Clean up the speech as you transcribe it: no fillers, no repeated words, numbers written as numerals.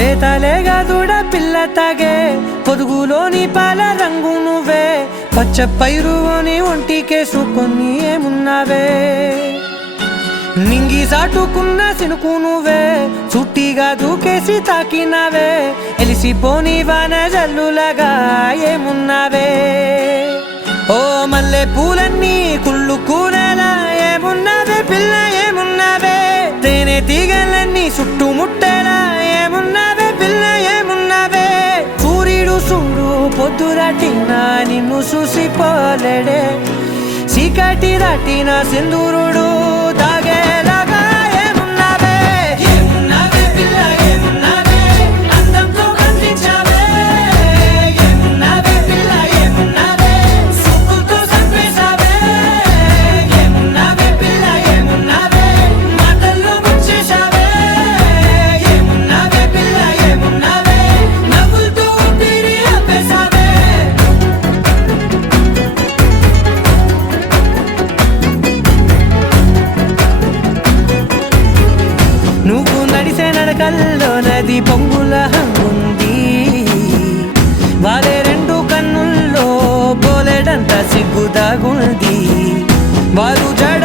లేతలేగా దూడ పిల్ల తాగే పొదుగులోని పాల రంగు నువ్వే పచ్చ పైరుని ఒంటికేసుకొని ఏమున్నావే నింగి సాటుకున్న సినుకు నువ్వే చుట్టిగా దూకేసి తాకినావే ఎలిసిపోని వాన జల్లులగా ఏమున్నావే ఓ మల్లె పూలన్నీ కుళ్ళు కూరలా ఏమున్నావే పిల్ల ఏమున్నావే తేనె తీగలన్నీ చుట్టుముట్టేలా ఏమున్నావే పిల్ల ఏమున్నావే సూర్యుడు చూడు పొద్దురాటిన నిన్ను చూసిపోలేడే చీకటి దాటిన సింధూరుడు తాగేలాగా ఏమున్నావే ఏమున్నావే పిల్ల ఏమున్నావే అందంతో కనిపించావే ఏమున్నావే పిల్ల ఏమున్నావే సుక్కుతో చంపేశావే ఏమున్నావే పిల్ల ఏమున్నావే మాటల్లో ముంచేశావే ఏమున్నావే పిల్ల ఏమున్నావే నవ్వులతో ఊపిరి ఆపేశావే నువ్వు నడిసే నడకల్లో నది పొంగుల హంగుంది వారే రెండు కన్నుల్లో బోలెడంత సిగ్గు దాగుంది వారు జడ